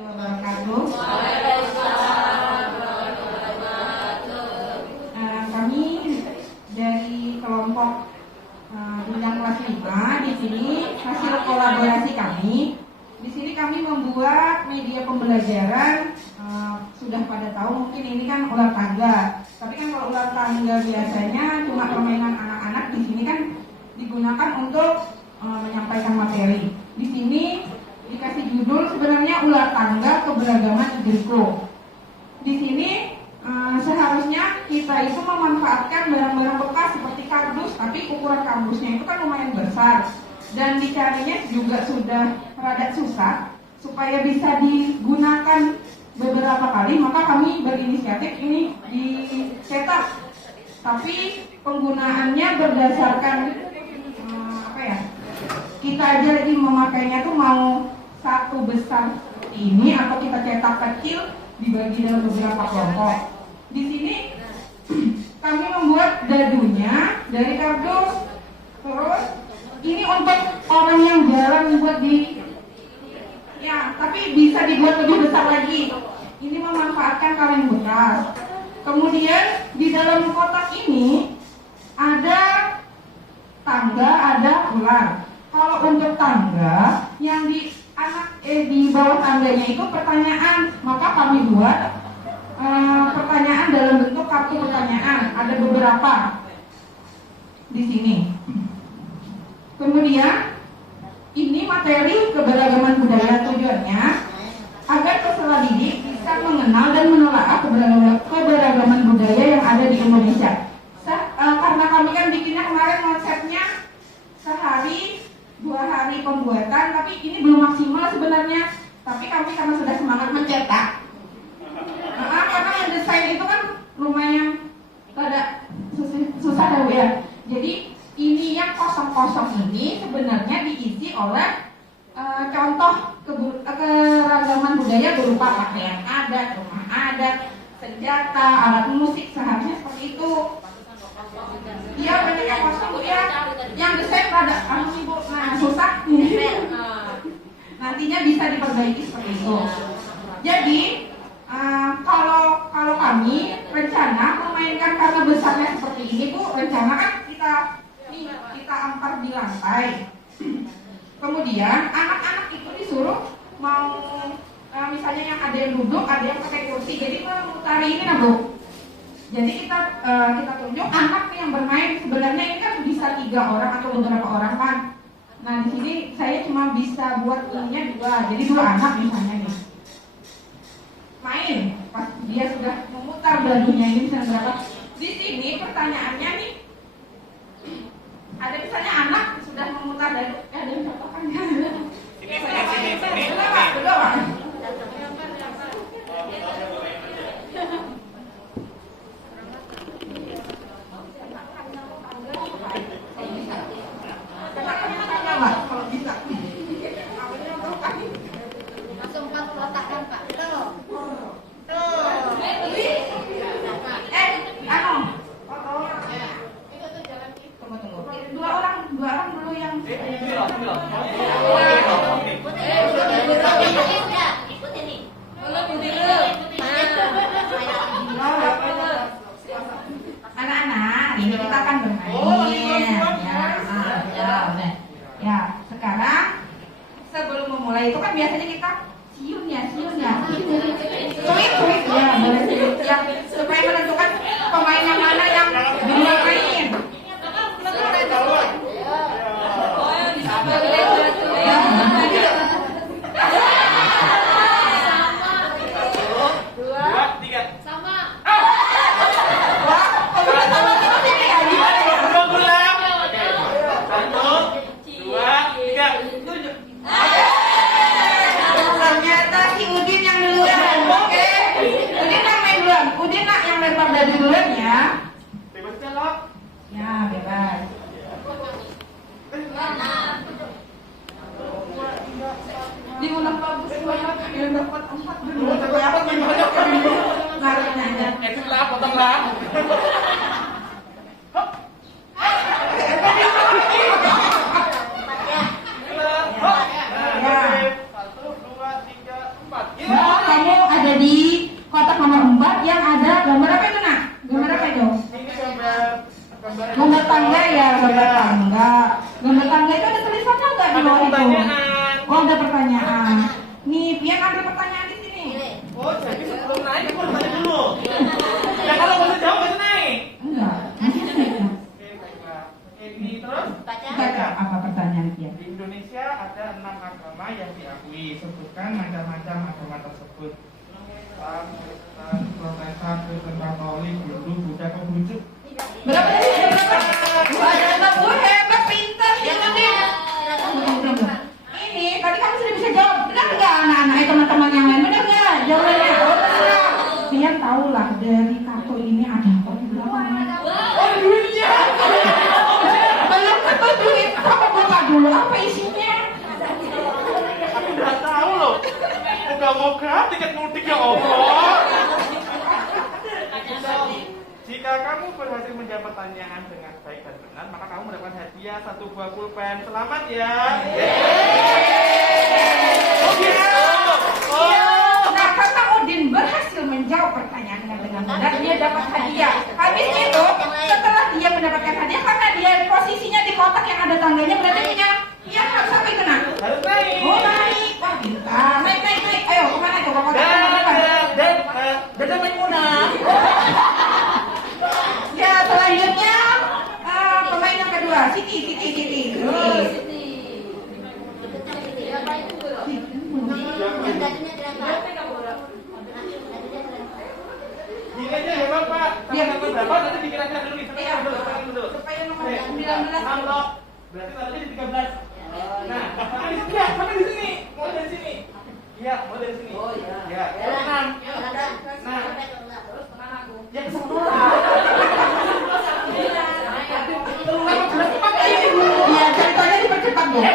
wabarakatuh. Kami dari kelompok jenjang kelas 5 di sini hasil kolaborasi kami. Di sini kami membuat media pembelajaran. Sudah pada tahu mungkin ini kan ular tangga. Tapi kan kalau ular tangga biasanya cuma permainan anak-anak, di sini kan digunakan untuk menyampaikan materi. Di sini dikasih judul sebenarnya ular tangga keberagaman igriko. Di sini seharusnya kita itu memanfaatkan barang-barang bekas seperti kardus, tapi ukuran kardusnya itu kan lumayan besar dan dicarinya juga sudah rada susah supaya bisa digunakan beberapa kali. Maka kami berinisiatif ini dicetak, tapi penggunaannya berdasarkan kita aja lagi memakainya tuh mau satu besar ini atau kita cetak kecil dibagi dalam beberapa kelompok. Di sini kami membuat dadunya dari kardus. Terus ini untuk orang yang jarang buat tapi bisa dibuat lebih besar lagi. Ini memanfaatkan kaleng bekas. Kemudian di dalam kotak ini ada tangga, ada ular. Kalau untuk tangga yang di bawah tangganya itu pertanyaan, maka kami buat pertanyaan dalam bentuk kartu pertanyaan. Ada beberapa di sini. Kemudian ini materi keberagaman budaya, tujuannya agar peserta didik bisa mengenal dan menelaah keberagaman budaya yang ada di Indonesia. Karena kami kan bikinnya kemarin konsepnya sehari 2 hari pembuatan, tapi ini belum maksimal sebenarnya. Tapi kami karena sudah semangat mencetak, karena yang desain itu kan lumayan rada susah dah ya. Jadi ini yang kosong-kosong ini sebenarnya diisi oleh contoh keragaman budaya berupa pakaian adat, rumah adat, senjata, alat musik, seharusnya seperti itu. Iya, banyak yang kosong Bu ya. Yang desain pada Bu, nah susah. Nantinya bisa diperbaiki seperti itu. Jadi kalau kami rencana memainkan karena besarnya seperti ini Bu, rencana kan kita ampar di lantai. Kemudian anak-anak itu disuruh mau misalnya yang ada yang duduk, ada yang pakai kursi. Jadi memutari ini Bu. Jadi kita tunjuk anak yang bermain. Sebenarnya ini kan bisa 3 orang atau beberapa orang kan. Nah di sini saya cuma bisa buat ininya 2. Jadi 2 anak misalnya nih main. Pas dia sudah memutar dadunya ini bisa berapa. Di sini pertanyaannya nih, ada misalnya anak sudah memutar dadu. Ada yang contohkannya. Sini. Berdua. Kalau bisa langsung 4 kotakan Pak. Tuh. Tunggu. Dua orang dulu yang anak-anak ini kita akan bermain. Ya, sekarang sebelum memulai itu kan biasanya kita siun ya. Sweet ya, boleh ya, supaya menentukan pemain yang mana yang duluan main. Dari duluan ya. Bebas celok. Ya, bebas. Diulang bagus banget. Dia dapat 4 dulu. Apa gimana kan ini? Narik aja. Edit lah, potong lah. Ya. 1, 2, 3. 4. Nah, kamu ada di kotak nomor 4 yang ada gambar apa itu nak? Gambar apa itu? Ini gambar Gambar tangga ya, gambar tangga. Gambar tangga itu ada tulisannya nggak di ada bawah itu? pertanyaan. Oh, ada pertanyaan. Nih, Pian ada pertanyaan di sini. Oh, jadi sebelum naik aku harus tanya dulu. Ya kalau bisa jawab bisa naik. Enggak. Masih ada ya? Oke, baiklah. Oke, ini terus. Baca apa pertanyaan Pian? Di Indonesia ada 6 agama yang diakui. Sebutkan macam-macam agama tersebut. Islam, Kristen, Protestan, Kristen Katolik, Hindu, Buddha, Konghucu. Berapa tadi? Ada berapa? Ada anak gue hebat, pintar, gitu deh. Ini tadi kamu sudah bisa jawab. Benar nggak anak-anak teman-teman yang lain? Benar nggak jawabannya? Oh, benar. Pian tahu lah dari kartu ini ada apa di belakangnya. Oh, duitnya. Belum tentu duit. Kamu buka dulu apa isinya? Aku udah tahu loh. Moga-moga tiket mudik ya Allah. Jika kamu berhasil menjawab pertanyaan dengan baik dan benar, maka kamu mendapatkan hadiah 1 buah pulpen. Selamat ya. Oh gitu. Oh. Nah, karena Udin berhasil menjawab pertanyaan dengan benar, dia dapat hadiah. Habis itu, setelah dia mendapatkan hadiah, karena dia posisinya di kotak yang ada tangganya, berarti punya dia harus apa itu nak? Harus naik. Oh, naik. Wah, pintar. Naik. Ayo, kemana itu? Ke kotak yang mana? Dan Maimunah. Ya, selanjutnya pemain yang kedua, Siti. Gini aja ya Bapak. Iya. Sampai berapa nanti dikira-kira dulu nih. Iya. Sampai dulu. Supaya nomor Oke. 19. 6 loh. Berarti tadi di 13. Nah, makan di sini ya, makan di sini. Mulai dari sini. Iya, mulai dari sini. Oh iya. Ya. Nah, ya ke sana. Ya, ceritanya dipercepat ya.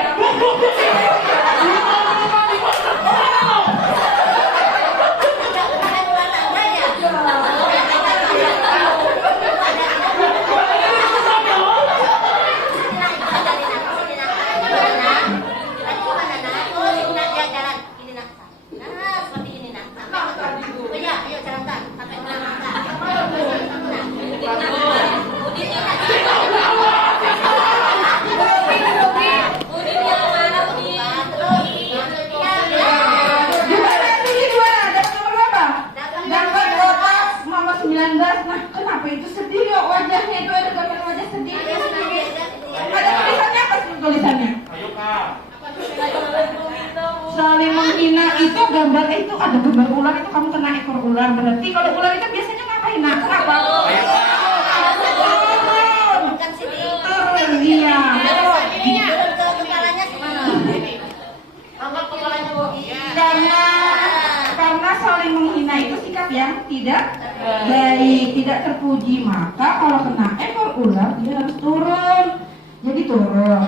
Nah, kenapa itu sedih ya wajahnya itu ada gambar wajah sedih. Ada tulisannya apa tulisannya? Ayo Kak. Saling menghina itu gambar itu ada gambar ular itu kamu kena ekor ular berarti kalau ular itu biasanya ngapain? Nah, kenapa? Turun dia. Karena saling menghina itu sikap yang tidak baik, tidak terpuji, maka kalau kena ekor ular dia harus turun. Jadi turun.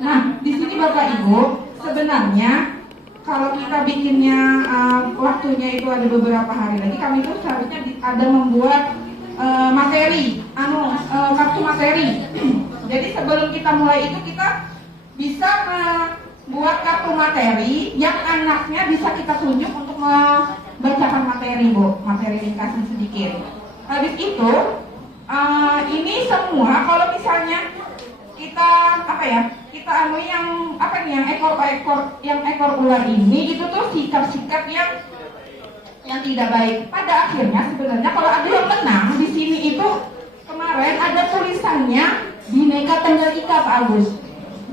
Nah, di sini Bapak Ibu, sebenarnya kalau kita bikinnya waktunya itu ada beberapa hari lagi, kami itu seharusnya ada membuat materi, kartu materi. Jadi sebelum kita mulai itu kita bisa membuat kartu materi yang anaknya bisa kita tunjuk untuk membacakan materi, Bu, materi ringkasan sedikit. Habis itu ini semua kalau misalnya kita kita yang ekor ular ini itu tuh sikap-sikap yang tidak baik. Pada akhirnya sebenarnya kalau ada yang menang di sini itu kemarin ada tulisannya Bhinneka Tunggal Ika, Pak Agus.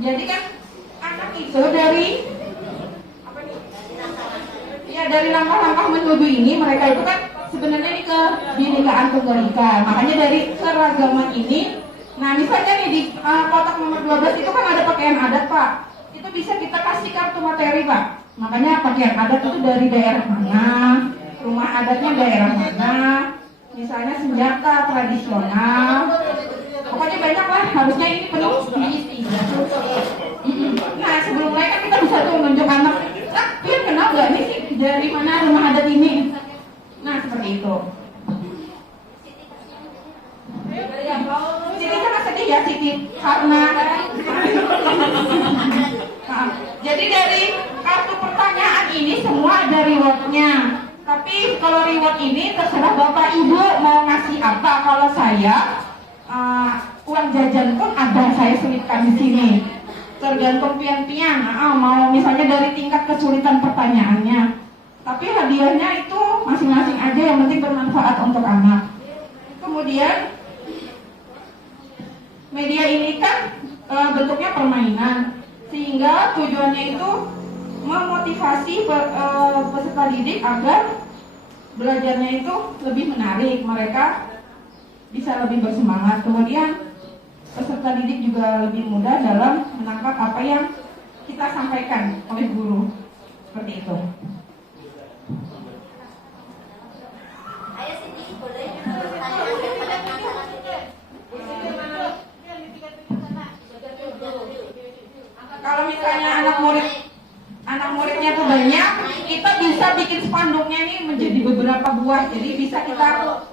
Jadi kan anak itu dari dari langkah-langkah menuju ini mereka itu kan sebenarnya ini ke Bhinneka Tunggal Ika. Makanya dari keragaman ini, nah misalnya nih di kotak nomor 12 itu kan ada pakaian adat, Pak. Itu bisa kita kasih kartu materi, Pak. Makanya pakaian adat itu dari daerah mana, rumah adatnya daerah mana, misalnya senjata tradisional. Pokoknya banyak lah, harusnya ini penuh diisi. Nah sebelum mulai kan kita bisa tuh nunjuk anak, dia kenal gak nih sih dari mana rumah adat ini? Nah seperti itu. Siti jangan sedih ya Siti, karena Nah, jadi dari kartu pertanyaan ini semua ada rewardnya. Tapi kalau reward ini terserah Bapak Ibu mau ngasih apa. Kalau saya uang jajan pun ada, saya selipkan di sini. Tergantung pian-pian. Mau misalnya dari tingkat kesulitan pertanyaannya. Tapi hadiahnya itu masing-masing aja, yang penting bermanfaat untuk anak. Kemudian media ini kan bentuknya permainan, sehingga tujuannya itu memotivasi peserta didik agar belajarnya itu lebih menarik, mereka bisa lebih bersemangat. Kemudian peserta didik juga lebih mudah dalam menangkap apa yang kita sampaikan oleh guru. Seperti itu. Ayo Siti, boleh pertanyaan pada penasaran itu. Kalau misalnya anak muridnya tuh banyak, kita bisa bikin spanduknya ini menjadi beberapa buah, jadi bisa kita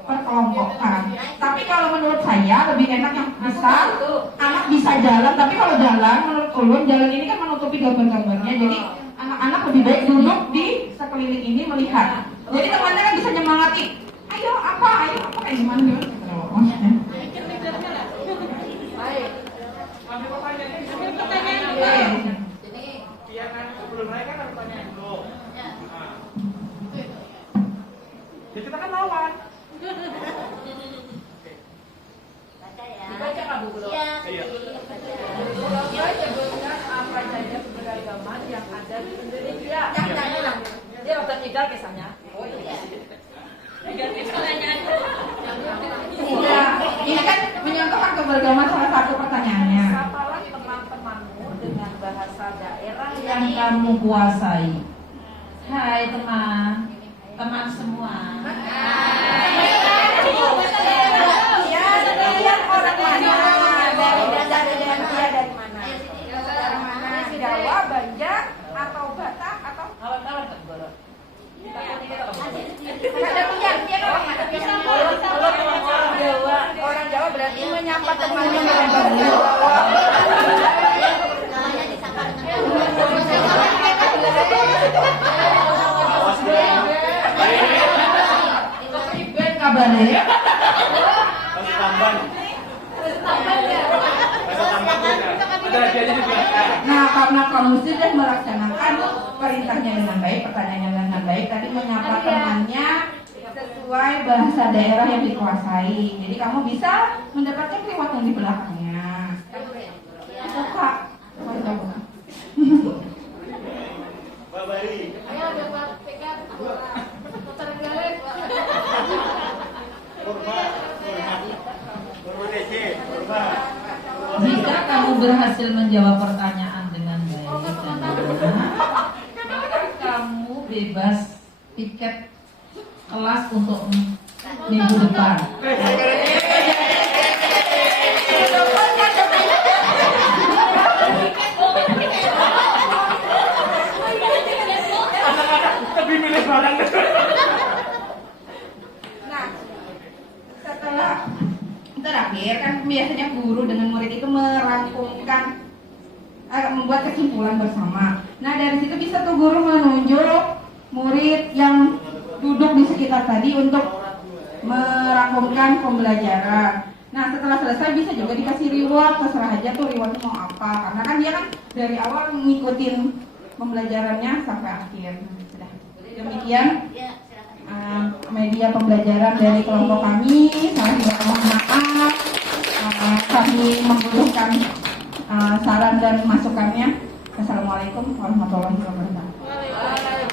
perkelompokkan. Tapi kalau menurut saya lebih enak yang besar, anak bisa jalan. Tapi kalau jalan, menurut ulun jalan ini kan menutupi gambar-gambarnya, jadi anak-anak lebih baik duduk di sekeliling ini melihat. Jadi temannya kan bisa nyemangati, ayo apa kayak gimana. Ambil pertanyaan dulu. Sini. Biar nanti sebelum naik kan ada pertanyaan dulu. Ya. Nah. Ya kita kan lawan. Baca ya. Dibaca nggak Bu Guru? Iya. Iya. Bapak sebutkan apa saja keberagaman yang ada di Indonesia. Jangan. Dia waktu tinggal kisahnya. Oh iya. Ya, ini kan menyontohkan keberagaman salah satu pertanyaannya. Sapalah teman-temanmu dengan bahasa daerah yang kamu kuasai. Hai teman semua. Ya, kalian orang mana? Dari mana? Dari mana? Jawa, Banjar, atau Batak, atau Awan-awan kan Guru. Orang Jawa berarti menyapa temannya dengan bahasa Jawa. namanya disapa dengan Ben kabarnya? Masih tambahan. Ada hadiahnya juga. Nah, karena kamu sudah melaksanakan perintahnya dengan baik, pertanyaannya dengan baik, tadi menyapa temannya sesuai bahasa daerah yang dikuasai. Jadi kamu bisa mendapatkan reward yang di belakangnya. Buka. Mbak Bari. Ayo dapat pegang putar balik. Purba DC. Purba. Jika kamu berhasil menjawab pertanyaan dengan baik dan benar, maka kamu bebas tiket kelas untuk minggu depan. Anak-anak lebih milih barang. Nah, setelah terakhir kan biasanya guru dengan murid itu merangkumkan, membuat kesimpulan bersama. Nah, dari situ bisa tuh guru menunjuk murid yang duduk di sekitar tadi untuk merangkumkan pembelajaran. Nah, setelah selesai bisa juga dikasih reward, terserah aja tuh rewardnya mau apa, karena kan dia kan dari awal ngikutin pembelajarannya sampai akhir. Sudah. Demikian Ya, silakan. media pembelajaran dari kelompok kami. Saya juga mohon maaf, kami membutuhkan saran dan masukannya. Assalamualaikum warahmatullahi wabarakatuh.